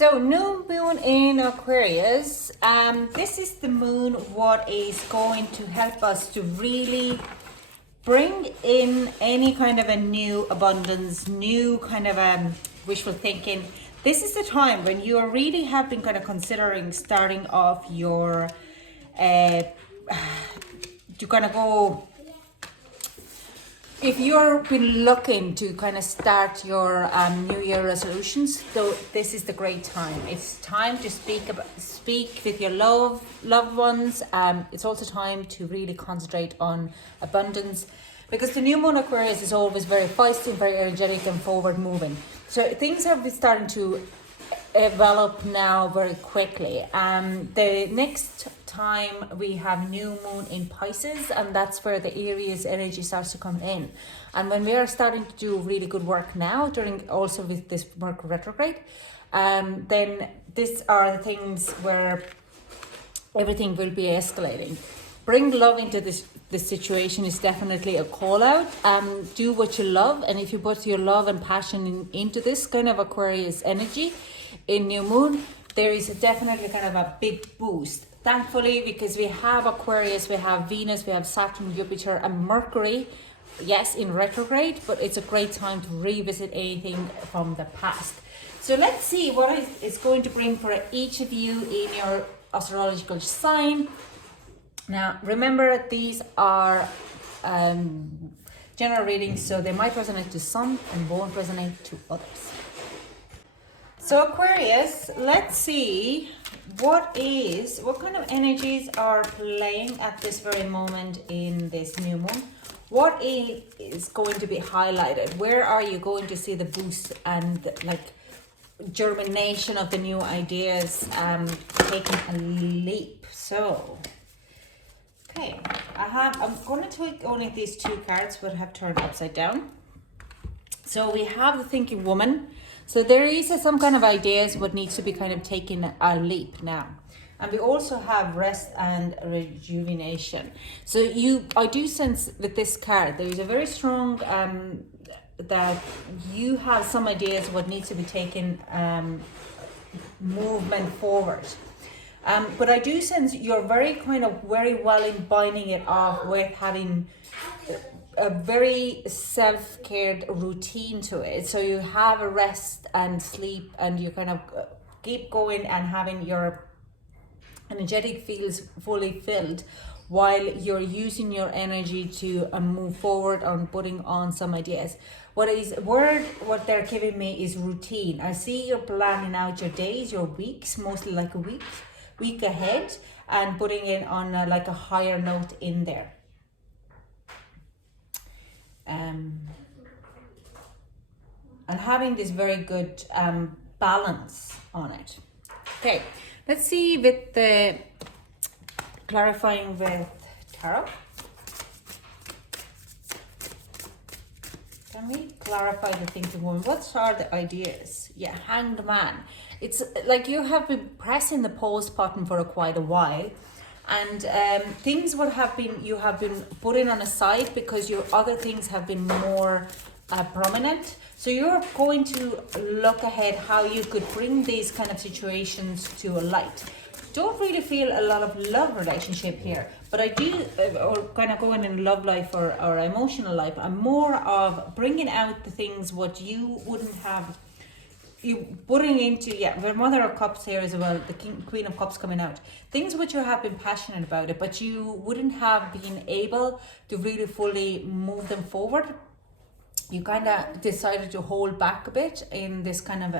So new moon in Aquarius. This is the moon what is going to help us to really bring in any kind of a new abundance, new kind of wishful thinking. This is the time when you are really have been kind of considering starting off your to kind of go, if you've been looking to kind of start your New Year resolutions, so this is the great time. It's time to speak with your loved ones. It's also time to really concentrate on abundance, because the new moon Aquarius is always very feisty, very energetic, and forward moving. So things have been starting to develop now very quickly. The next time we have new moon in Pisces, and that's where the Aries energy starts to come in. And when we are starting to do really good work now, during also with this Mercury retrograde, then these are the things where everything will be escalating. Bring love into this situation is definitely a call out. Do what you love, and if you put your love and passion into this kind of Aquarius energy in new moon, there is definitely kind of a big boost. Thankfully, because we have Aquarius, we have Venus, we have Saturn, Jupiter, and Mercury, yes, in retrograde, but it's a great time to revisit anything from the past. So let's see what it's going to bring for each of you in your astrological sign. Now, remember, these are general readings, so they might resonate to some and won't resonate to others. So Aquarius, let's see what kind of energies are playing at this very moment in this new moon. What is going to be highlighted? Where are you going to see the boost and like germination of the new ideas taking a leap? So, okay, I'm going to take only these two cards, but have turned upside down. So we have the thinking woman. So there is some kind of ideas what needs to be kind of taken a leap now. And we also have rest and rejuvenation. So I do sense with this card, there is a very strong, that you have some ideas what needs to be taken movement forward. But I do sense you're very well in binding it off with having a very self-cared routine to it. So you have a rest and sleep, and you kind of keep going and having your energetic fields fully filled while you're using your energy to move forward on putting on some ideas. What they're giving me is routine. I see you're planning out your days, your weeks, mostly like a week ahead, and putting it on like a higher note in there. And having this very good balance on it. Okay, let's see with the clarifying with tarot. Can we clarify the thinking woman? What are the ideas? Yeah, Hanged Man. It's like you have been pressing the pause button for quite a while, and things you have been putting on a side because your other things have been more prominent. So you're going to look ahead how you could bring these kind of situations to a light. Don't really feel a lot of love relationship here, but I do, or kind of going in love life or emotional life. I'm more of bringing out the things what you wouldn't have. You putting into, the Mother of Cups here as well, the Queen of Cups coming out. Things which you have been passionate about it, but you wouldn't have been able to really fully move them forward. You kind of decided to hold back a bit in this kind of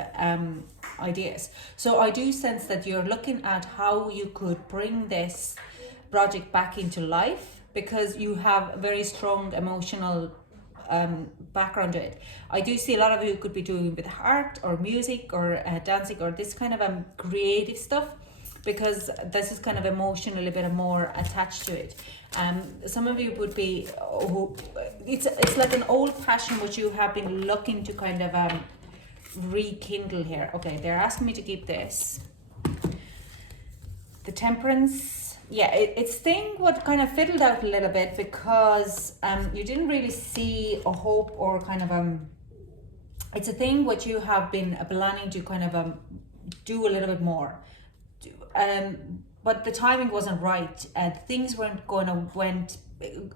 ideas. So I do sense that you're looking at how you could bring this project back into life, because you have very strong emotional background to it. I do see a lot of you could be doing with art or music or dancing or this kind of creative stuff, because this is kind of emotionally a bit more attached to it. Some of you would be, it's like an old passion which you have been looking to kind of rekindle here. Okay, they're asking me to keep this. The Temperance, it's thing what kind of fiddled out a little bit, because you didn't really see a hope or kind of it's a thing what you have been planning to kind of do a little bit more. But the timing wasn't right. Things weren't went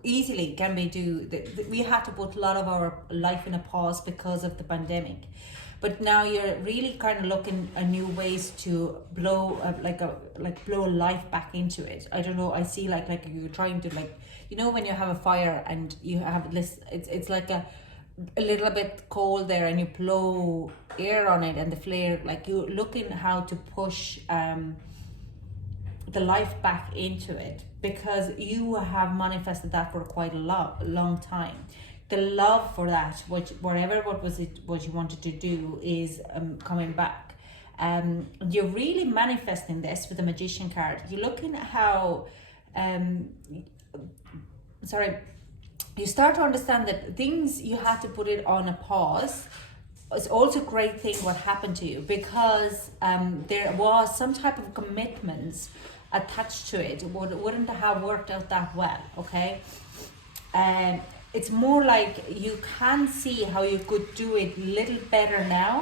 easily. Can we do? We had to put a lot of our life in a pause because of the pandemic. But now you're really kind of looking at new ways to blow blow life back into it. I don't know. I see like you're trying to when you have a fire and you have this. It's like a little bit cold there, and you blow air on it, and the flare. Like you're looking how to push the life back into it, because you have manifested that for quite a long time. The love for that, what you wanted to do, is coming back. You're really manifesting this with the Magician card. You're looking at how you start to understand that things you had to put it on a pause. It's also a great thing what happened to you, because there was some type of commitments attached to it. Wouldn't have worked out that well, okay? It's more like you can see how you could do it a little better now,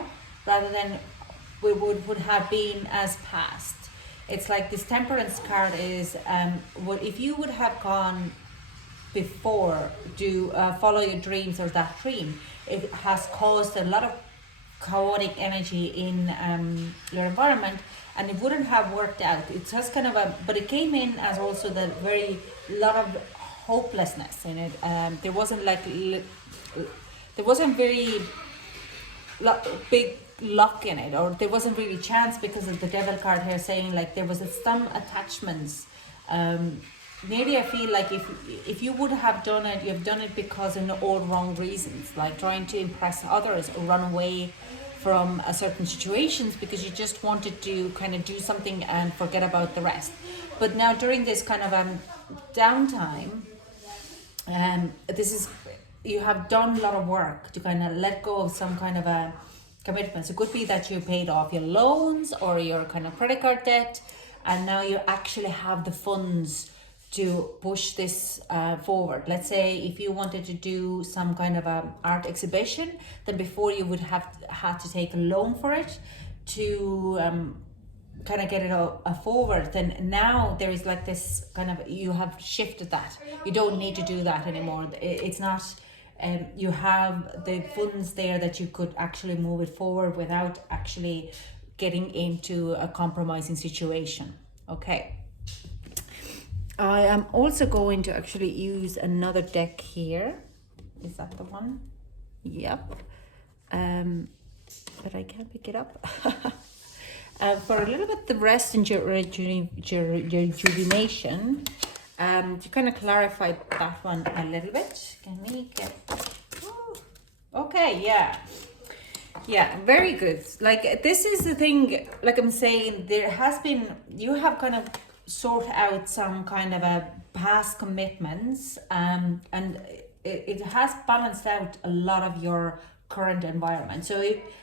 rather than we would have been as past. It's like this Temperance card is, if you would have gone before to follow your dreams or that dream, it has caused a lot of chaotic energy in your environment, and it wouldn't have worked out. It's just kind of but it came in as also the lot of hopelessness in it. There wasn't very big luck in it, or there wasn't really chance, because of the Devil card here saying like there was some attachments. Maybe I feel like if you would have done it, you've done it because of all wrong reasons, like trying to impress others or run away from certain situations because you just wanted to kind of do something and forget about the rest. But now during this kind of downtime, you have done a lot of work to kind of let go of some kind of a commitments. It could be that you paid off your loans or your kind of credit card debt, and now you actually have the funds to push this forward. Let's say if you wanted to do some kind of a art exhibition, then before you would have had to take a loan for it to kind of get it forward. Then now there is like this kind of, you have shifted that. You don't need to do that anymore. It's not, you have the funds there that you could actually move it forward without actually getting into a compromising situation. Okay. I am also going to actually use another deck here. Is that the one? Yep. But I can't pick it up. For a little bit the rest and rejuvenation, to kind of clarify that one a little bit. Can we get... Okay, yeah. Yeah, very good. Like, this is the thing, like I'm saying, there has been, you have kind of sort out some kind of a past commitments, and it has balanced out a lot of your current environment. So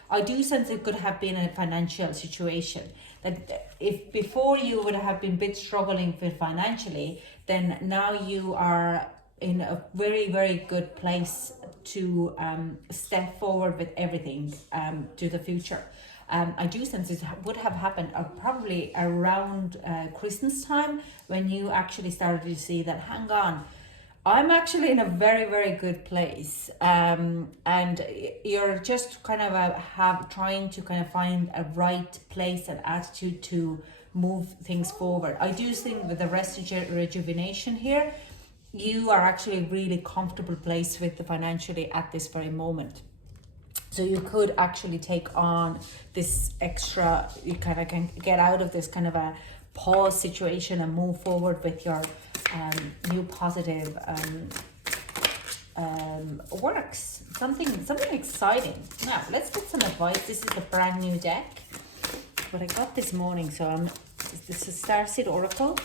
I do sense it could have been a financial situation that if before you would have been a bit struggling with financially, then now you are in a very, very good place to step forward with everything to the future. I do sense it would have happened probably around Christmas time, when you actually started to see that, hang on, I'm actually in a very, very good place. And you're just kind of trying to kind of find a right place and attitude to move things forward. I do think with the rejuvenation here, you are actually really comfortable place with the financially at this very moment. So you could actually take on this extra, you kind of can get out of this kind of a pause situation and move forward with your new positive works. Something exciting. Now, let's get some advice. This is a brand new deck, what I got this morning. So this is Starseed Oracle.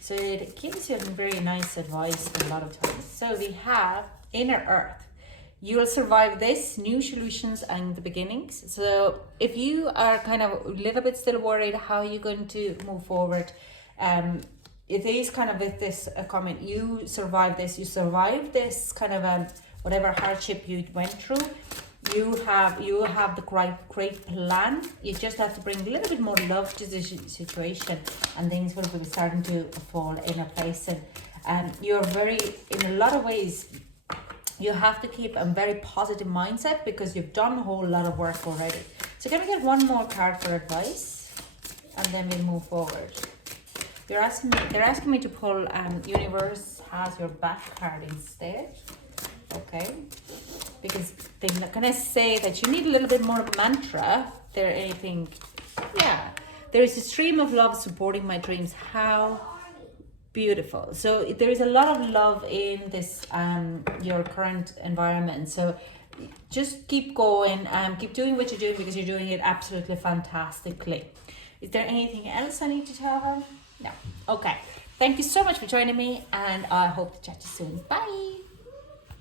So it gives you very nice advice a lot of times. So we have Inner Earth. You will survive this, new solutions and the beginnings. So if you are kind of a little bit still worried how you're going to move forward, it is kind of with this comment, you survived this kind of whatever hardship you went through. you have the great plan. You just have to bring a little bit more love to the situation, and things will be starting to fall in a place. And you're very, in a lot of ways, you have to keep a very positive mindset because you've done a whole lot of work already. So can we get one more card for advice, and then we move forward? They're asking me to pull Universe Has Your Back card instead. Okay, because they're gonna say that you need a little bit more mantra. There anything, yeah. There is a stream of love supporting my dreams. How beautiful. So there is a lot of love in this your current environment. So just keep going, keep doing what you're doing because you're doing it absolutely fantastically. Is there anything else I need to tell her? No. Okay. Thank you so much for joining me, and I hope to chat to you soon. Bye.